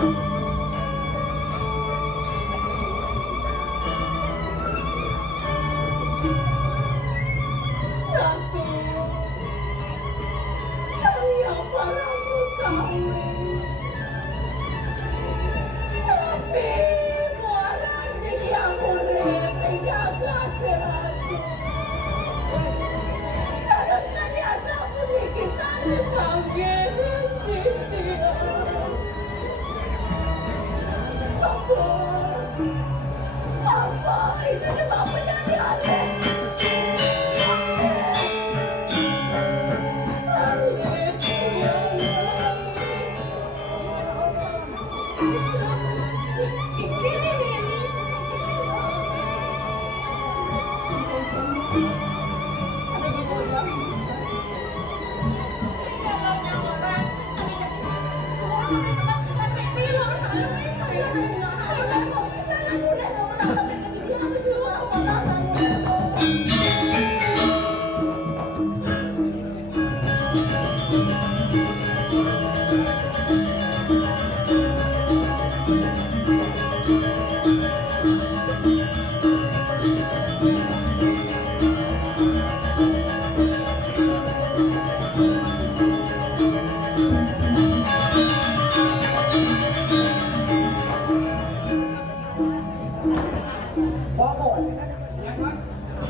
Ratu, sayang padamu kawin. Tapi muarang tinggi aku menjaga ratu. Terus kan asa pun kisah dipanggil dia. Apa itu dia bapaknya aneh.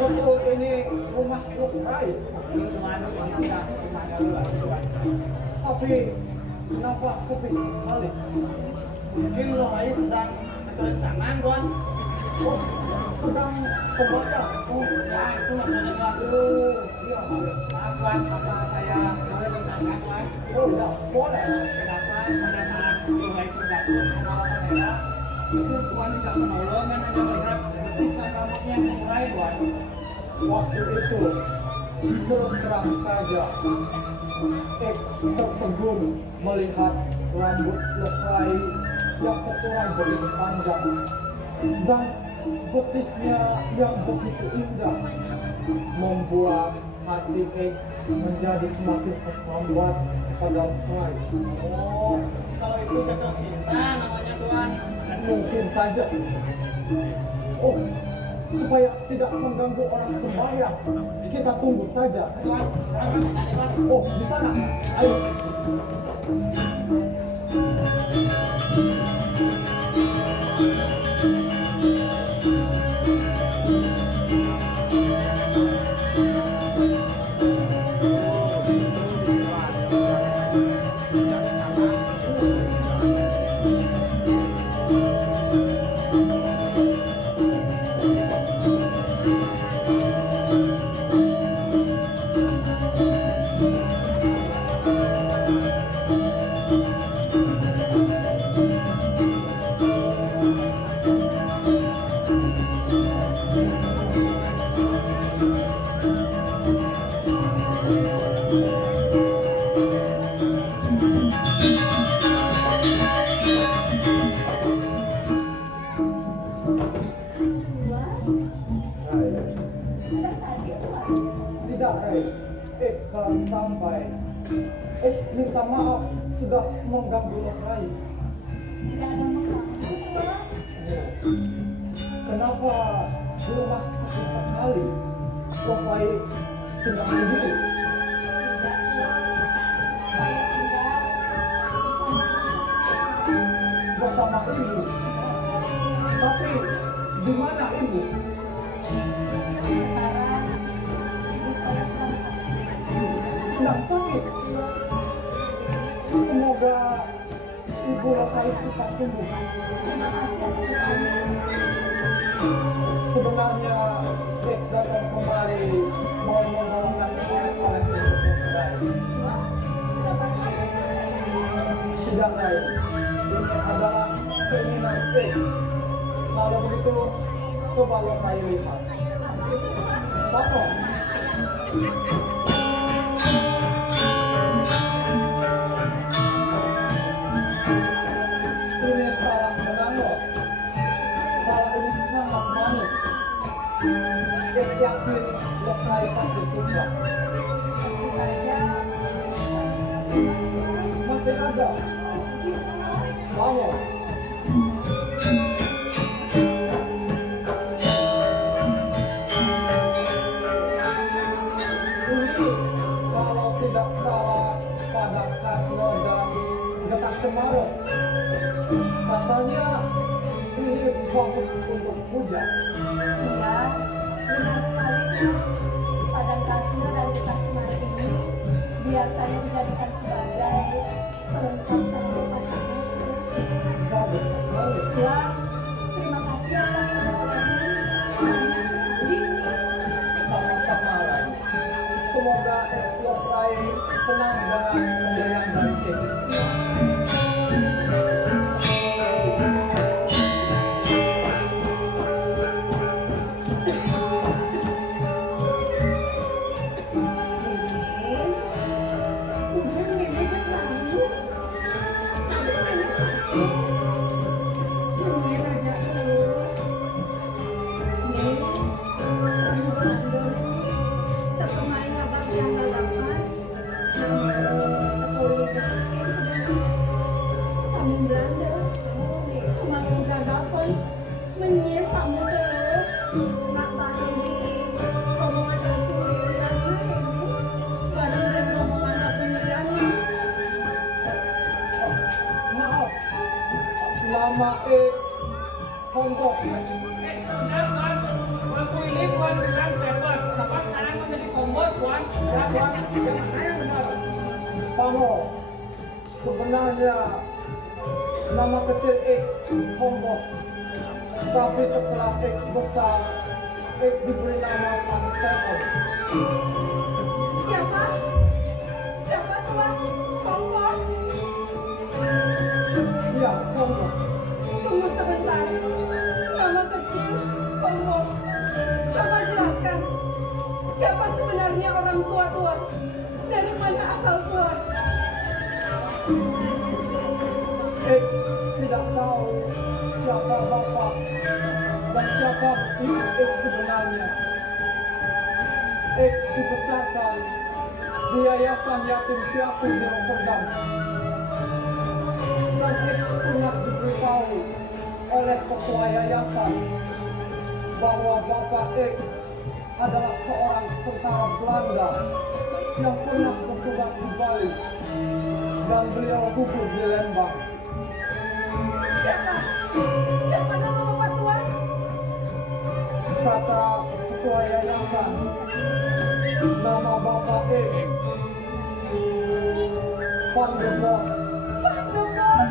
Betul ini rumah Lukrai. Tapi kenapa sepi sekali? Mungkin Lukrai sedang kerencanaan, Tuan. Oh, sedang sembahyang. Oh, ya itu maksudnya, Tuan. Oh, iya. Maaf, Tuan, apa saya boleh bertanya, Tuan? Oh, ya, boleh. Kenapa pada saat Lukrai itu jatuh ke malam merah, justru Tuan tidak menolong dan hanya melihat betiskan rambutnya yang mengurai, Tuan? Waktu itu terus terang saja tertegun melihat rambut Lukrai yang terurai begitu panjang dan betisnya yang begitu indah membuat hati menjadi semakin tertambat pada Lukrai. Oh, kalau itu jatuh cinta namanya, Tuan. Mungkin saja. Oh, supaya tidak mengganggu orang sembahyang, kita tunggu saja. Tuan, sekarang di sana, Tuan. Oh, di sana. Ayo. Tidak, Ray. Baru sampai. Minta maaf sudah mengganggu Ray. Tidak ada masalah. Kenapa di rumah sepi sekali? Ray tinggal sendiri. Tidak, Tuan. Saya tinggal Bersama ibu. Tapi di mana ibu? sekarang ibu saya sedang sakit. Sedang sakit. Semoga ibu Ray cepat sembuh. Terima kasih atas doanya. Sebenarnya datang kemari mau membawakan oleh-oleh untuk Ray. Wah, tidak apa-apa. Tidak, Ray. Ini adalah keinginan Kalau begitu, coba lo Ray lihat. Apa itu, Tuan? Papa. Ini salah menangok. Salah ini sangat manis. Yakin lo Ray pasti suka. Tentu saja. Masih ada. Bangun. Ini kalau tidak salah pada Kasno dan Getah Cemaro. Katanya ini bagus untuk hujan. Iya, benar sekali Kak. Padang kasino dan getah cemara ini biasanya dijadikan sebagai pelengkap sarana pacaran. Bagus sekali. Ya, terima kasih atas penawarannya. Banyak sekali. Sama-sama lagi. Semoga Love Rai senang dengan pemberian dari Kevin. Mimin, udah Mimin jangan nangis. Tadi Mimin sakit. Mimin aja dulu. Mimin, kamu bandel. Terkemain abang yang gak dapat. Nama terpulih kesakit. Kamu bandel. Kamu gagapan. Menyir kamu terus. Mak Bandi. Rombongan aku yang bareng dengan rombongan aku yang Maaf, lama Hongkong. Tuan, waktu ini Tuan bilang Stephen, kenapa sekarang menjadi kombos Tuan? Ya Tuan, yang mana yang benar? Pamo, sebenarnya nama kecil Hongkong. Tapi setelah besar, diberi nama Van Stephen. siapa? Siapa tuan? Kongkos? Iya, Hongkong. Tunggu sebentar. Nama kecil Kongkos. Coba jelaskan. Siapa sebenarnya orang tua tuan? Dari mana asal tuan? Tidak tahu siapa bapak dan siapa ibu sebenarnya. Dibesarkan di yayasan yatim piatu di Rotterdam. Dan pernah diberitahu oleh ketua yayasan bahwa bapak adalah seorang tentara Belanda yang pernah bertugas di Bali dan beliau gugur di Lembang. Siapa? Siapa nama bapak tuan? Kata ketua yayasan, nama bapak Van der Bos. Sebentar,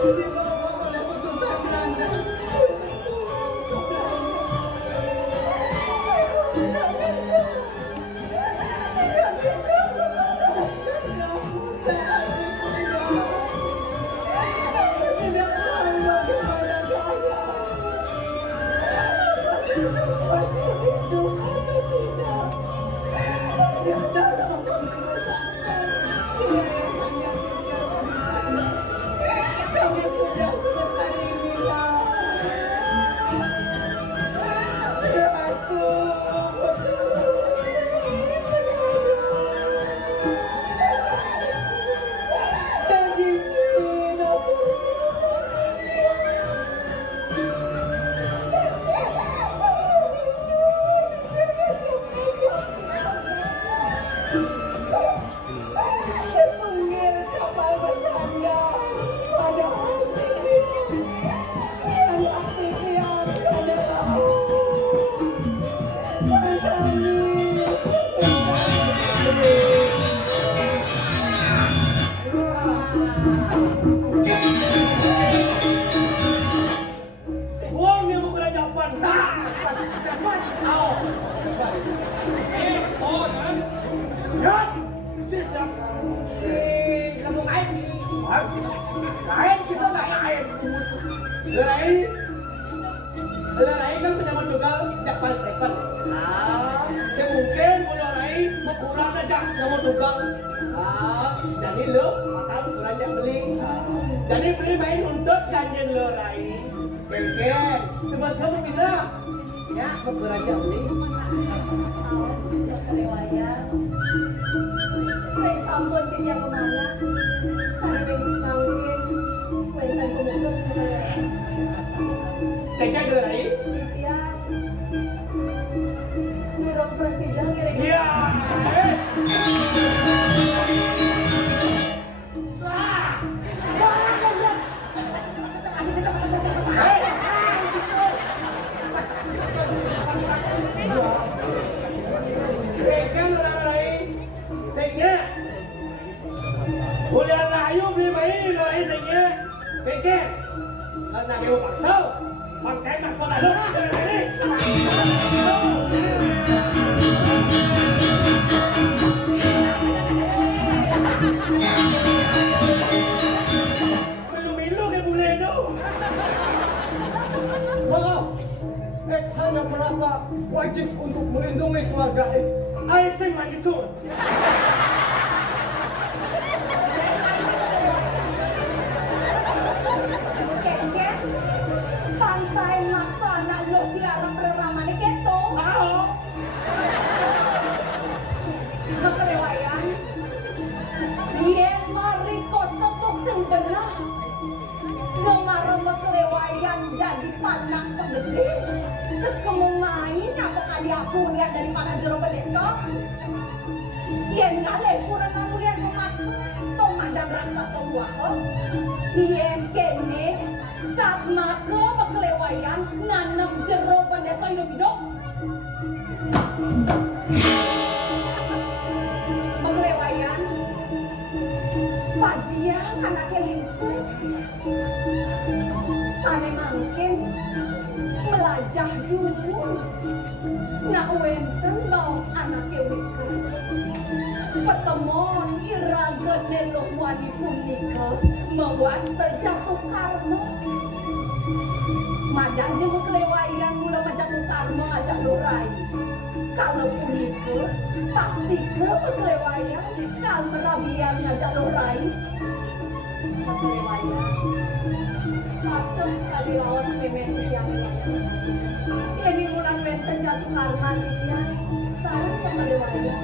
dibawa oleh putusan Nanda. Tidak bisa memenangkan kamu saat ini. Aku tidak tahu bagaimana keadaanmu. Apakah masih hidup atau tidak? Tolong membebaskan. Kami sudah selesai bilang. Ratu setunggil kapal bersandar pada aktivitas yang aktivitas pada laut. Uang yang mau kerja Japan. Oh, kan? Siap. Siap. Kamu main ini. Lain kita nggak lain. Lerai kan pejabat juga Japan Stephen. Saya mungkin kalau Lerai mau kurang aja nggak mau tukang. Jadi lo tahu kurang aja beli. Jadi beli main untuk janjian Lerai. Ken, sebab kamu bilang ya mau kurang aja beli. Kelewayang Baik sampun kaya kemana Sari bebas mangkin Kuentan kumutus kelewayang Tega Lerai? Ya Burung presiden kira-kira Iya. Tega Lerai? Saya Mulia Rayu beli main Lerai saya. Tega. Karena dia paksa. Pakai paksa lalu Lerai. Milu-milu ke bule itu. Maaf, Ek hanya merasa wajib untuk melindungi keluarga Ek. Ai sing begitu. Keke, pantai maksa anak lo di arah peramane keto. Tahu. Makelewayan. Yen mari kotok sing bener. Ngemaro makelewayan jadi panak pegede. Cek kamu main apa kali aku lihat daripada jero bedesok. Yen ngale kurang anu lihat memaksa. Tong ada raksasa buah. Yen kene saat maka makelewayan nanam jero bedesok hidup-hidup. Makelewayan Pajian anaknya Lingsu Sane mangkin Melajah dulu Nak wenten baos anaknya Wika Petemon iraga nelok wadi punika Mewas terjatuh karma Madan je kelewayan mula menjatuh karma ajak dorai Kalau punika pasti ke kelewayan Kalau merabian ngajak dorai Kelewayang Patut sekali lawas mementi yang lain Ini mulan wenten jatuh karma dia Sarang kelewayang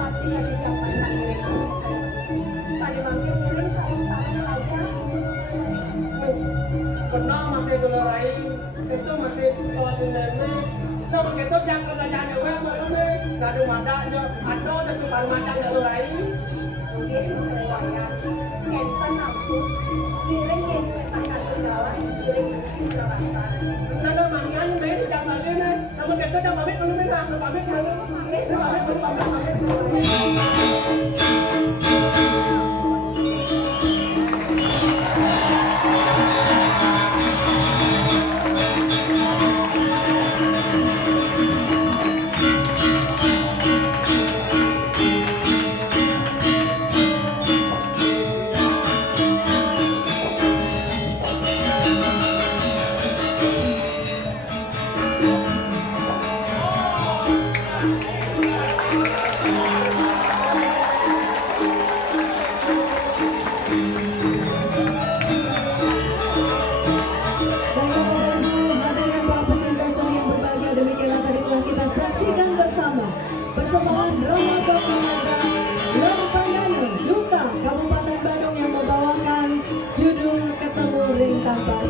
Pasti kami jangan sani Sani mangkin muling sarang-sarang aja Benar masih Lerai. Itu masih kawasan nenek. Nama kita yang kerajaan dewa malume. Nadu mata aja. Ado dan tukar mata nggak Lerai. Dia kelewayan Enten aku Kiring yang tangan berjalan Kiring berjalan Nada mangan main jangan ini. Nama kita jangan pamit malume nah. Pamit pamit.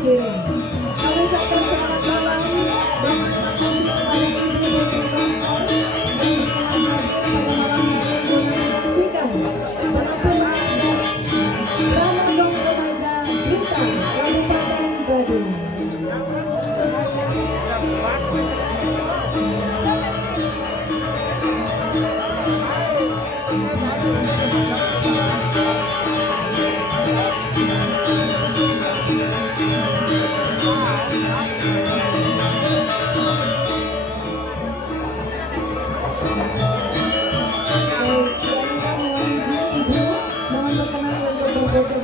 Desire. Kami ucapkan selamat malam dan terima kasih kepada Ibu Profesor yang berkenan hadir pada malam hari ini menyaksikan penampilan drama dong remaja Blitar Kabupaten Badung. Baik, selanjutnya mohon izin Ibu, mohon berkenan untuk berfoto